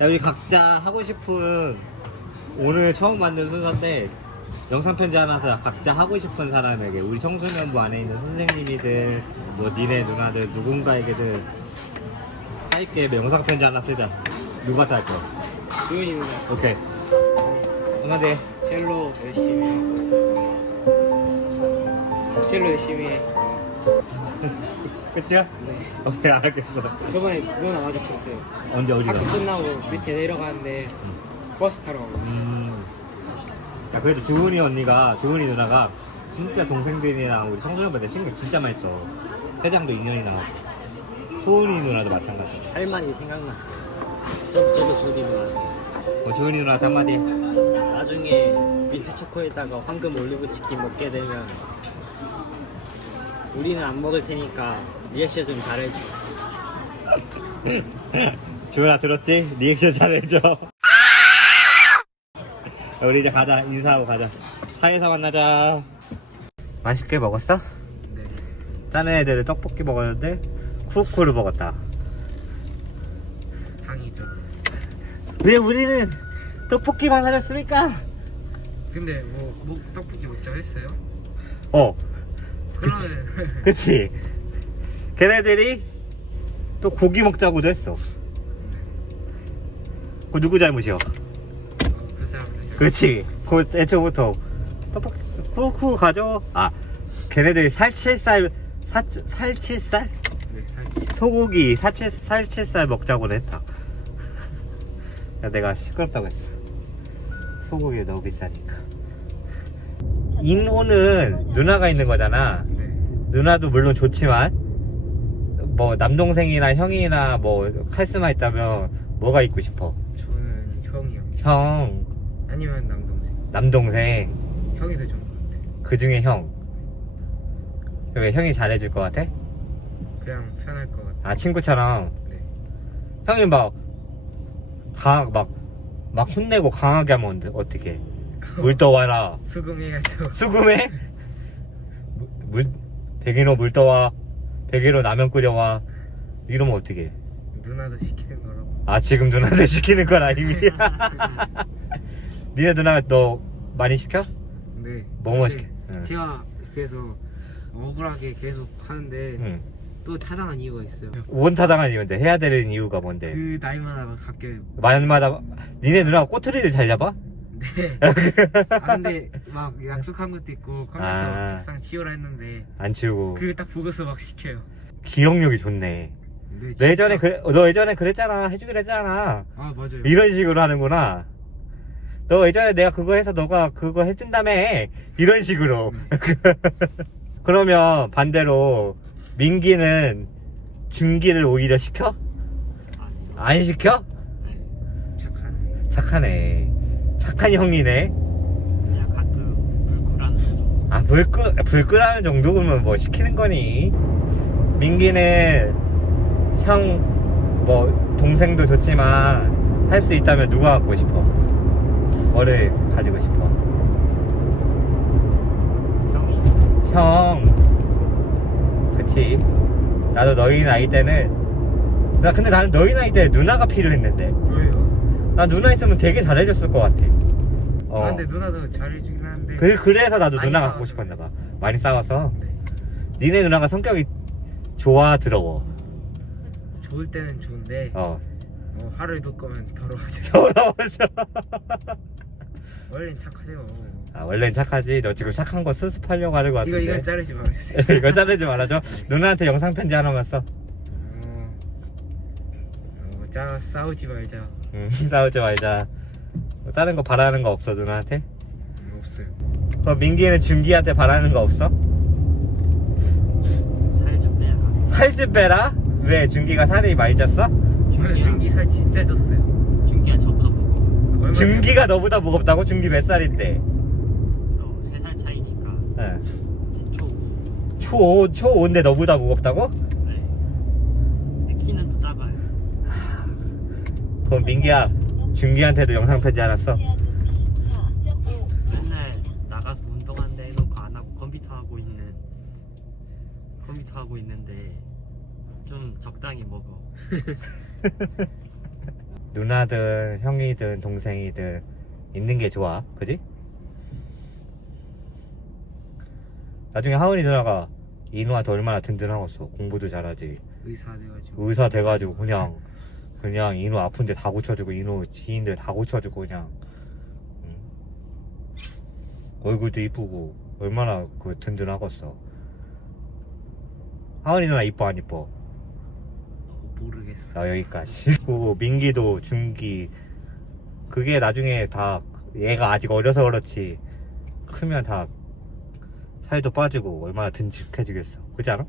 야, 우리 각자 하고 싶은 오늘 처음 만든 순서인데 영상 편지 하나 서 각자 하고 싶은 사람에게 우리 청소년부 안에 있는 선생님이든 뭐 니네 누나들 누군가에게든 짧게 영상 편지 하나 쓰자. 누가 딸 거야? 주현이 누나 오케이. 한마디. 첼로 열심히 해. 첼로 열심히 해. 끝이야? 네. 오케이 알겠어. 저번에 누나 마주쳤어요. 언제 어디가? 학교 끝나고 밑에 내려가는데 버스 타러 가고. 음. 야 그래도 주은이 언니가 주은이 누나가 진짜 동생들이랑 우리 청소년부들 신경 진짜 많이 써. 회장도 2년이 나오고. 소은이 누나도 마찬가지야. 할 말이 생각났어요. 저, 저도 누나. 뭐 주은이 누나한테 한마디 해. 나중에 민트 초코에다가 황금 올리브 치킨 먹게 되면 우리는 안 먹을 테니까 리액션 좀 잘해줘. 주은아 들었지? 리액션 잘해줘. 야, 우리 이제 가자. 인사하고 가자. 차에서 만나자. 맛있게 먹었어? 네. 다른 애들은 떡볶이 먹었는데 쿠쿠를 먹었다. 향이죠. 왜 우리는 떡볶이만 사줬습니까? 근데 뭐, 뭐 떡볶이 먹자고 했어요? 어, 그러면 그치. 걔네들이 또 고기 먹자고도 했어. 그 누구 잘못이야? 어, 그 그치. 그 애초부터 떡볶이 쿠쿠 가져. 아, 걔네들이 살칠살 사, 살칠살? 네, 살기. 소고기 살칠, 살칠살 먹자고 했다. 야, 내가 시끄럽다고 했어. 소고기 너무 비싸니까. 인호는 누나가 있는 거잖아. 네. 누나도 물론 좋지만 뭐 남동생이나 형이나 뭐 카리스마 있다면 뭐가 있고 싶어? 저는 형이요. 형, 아니면 남동생. 남동생 형이 더 좋은 것 같아요. 그 중에 형. 왜 형이 잘해줄 것 같아? 그냥 편할 것 같아요. 아 친구처럼 네. 형이 막 강하 막막 혼내고 강하게 하면 어떡해? 물 떠와라. 수긍해야죠. 수금해? 물 백인호 물 떠와. 백인호 라면 끓여와. 이러면 어떡해? 누나도 시키는 거라고. 아 지금 누나한테 시키는 건 아니니? 니네 누나 너 많이 시켜? 네. 뭐뭐 근데 시켜? 응. 제가 그래서 억울하게 계속 하는데 응. 또 타당한 이유가 있어요. 원타당한 이유인데 해야 되는 이유가 뭔데? 그 나이마다 갖게 말마다 니네 누나가 꼬투리를 잘 잡아? 네. 아 근데 막 약속한 것도 있고 컴퓨터 아. 책상 치우라 했는데 안 치우고 그거 딱 보고서 막 시켜요. 기억력이 좋네. 근데 너 예전에 그래, 너 예전에 그랬잖아. 해주기로 했잖아. 아 맞아요. 이런 식으로 하는구나. 너 예전에 내가 그거 해서 너가 그거 해준다며. 이런 식으로. 그러면 반대로 민기는 준기를 오히려 시켜? 아니요. 안 시켜? 네. 착한. 착하네. 착한 형이네. 그냥 가끔 불쿨하는 거. 아, 불 끄, 불 끄라는 정도면 뭐 시키는 거니. 민기는 형, 뭐, 동생도 좋지만 할 수 있다면 누가 갖고 싶어? 뭐를 가지고 싶어? 형이 형. 그치. 나도 너희 나이 때는, 나 근데 나는 너희 나이 때 누나가 필요했는데. 왜요? 나 누나 있으면 되게 잘해줬을 것 같아. 어. 아 근데 누나도 잘해주긴 하는데. 그, 그래서 나도 많이 누나가 갖고 싸워서 싶었나 봐. 많이 싸워서. 네. 니네 누나가 성격이 좋아, 더러워. 좋을 때는 좋은데 어. 어, 화를 돋 거면 더러워져요. 더러워져. 원래는 착하죠. 아, 원래는 착하지. 너 지금 착한 거 수습하려고 하는 거 이거 같은데. 이건 자르지 말아주세요. 이거 자르지 말아줘. 누나한테 영상 편지 하나만 써. 짜 싸우지 말자. 응, 싸우지 말자. 뭐 다른 거 바라는 거 없어, 누나한테? 음, 없어요. 그럼 민기는 준기한테 바라는 거 없어? 살 좀 빼라. 살 좀 빼라? 왜? 준기가 살이 많이 쪘어? 저는 준기 살 진짜 쪘어요. 준기가 저보다 무거워. 얼마 준기가 너보다 무겁다고? 준기 몇 살인데? 저 3살 차이니까 응. 이제 초. 초, 초 5인데 너보다 무겁다고? 네. 키는. 그럼 민기야, 준기한테도 영상 편지 하나 써. 맨날 나가서 운동한다 해놓고 안 하고 컴퓨터 하고 있는 컴퓨터 하고 있는데 좀 적당히 먹어. 누나든 형이든 동생이든 있는 게 좋아 그지? 나중에 하은이 누나가 이누한테 얼마나 든든하겠어 공부도 잘하지 의사 돼가지고 의사 돼가지고 그냥 그냥 인우 아픈데 다 고쳐주고 인우 지인들 다 고쳐주고 그냥. 응. 얼굴도 이쁘고 얼마나 그 든든하겠어. 하은이 누나 이뻐 안 이뻐? 어, 모르겠어. 아 여기까지. 그리고 민기도 중기. 그게 나중에 다 얘가 아직 어려서 그렇지. 크면 다 살도 빠지고 얼마나 든직해지겠어. 그렇지 않아?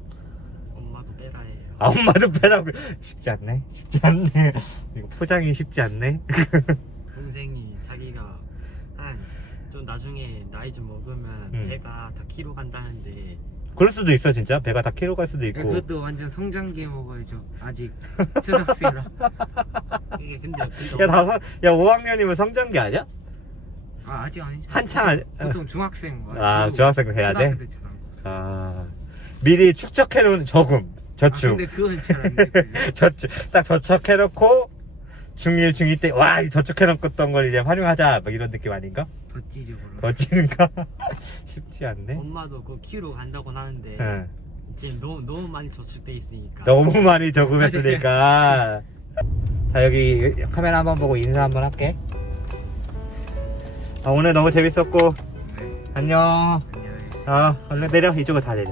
엄마도 빼라 해요. 아 엄마도 빼라고 쉽지 않네. 쉽지 않네. 이거 포장이 쉽지 않네. 동생이 자기가 한 좀 나중에 나이 좀 먹으면 음. 배가 다 키로 간다는데. 그럴 수도 있어 진짜? 배가 다 키로 갈 수도 야, 있고. 그것도 완전 성장기에 먹어야죠. 아직. 초등학생이라 이게 근데 근데 야 다섯 야 5학년이면 성장기 아니야? 아 아직 아니죠 한창 아니- 보통 중학생 뭐아 중학생 돼야 돼? 초등학교. 아. 미리 축적해놓은 저금. 아, 저축 근데 그건 잘안 돼. 저축 딱 저축해놓고 중1 중2 때와 저축해놓었던 걸 이제 활용하자 막 이런 느낌 아닌가? 더 찢어버려. 더 찌는가? 쉽지 않네 엄마도 그 키로 간다고 하는데 응. 지금 너무 너무 많이 저축돼 있으니까 너무 많이 저금했으니까 자 여기 카메라 한번 보고 인사 한번 할게 아, 오늘 너무 재밌었고 네. 안녕 안녕히 아 얼른 내려 이쪽으로 다 내려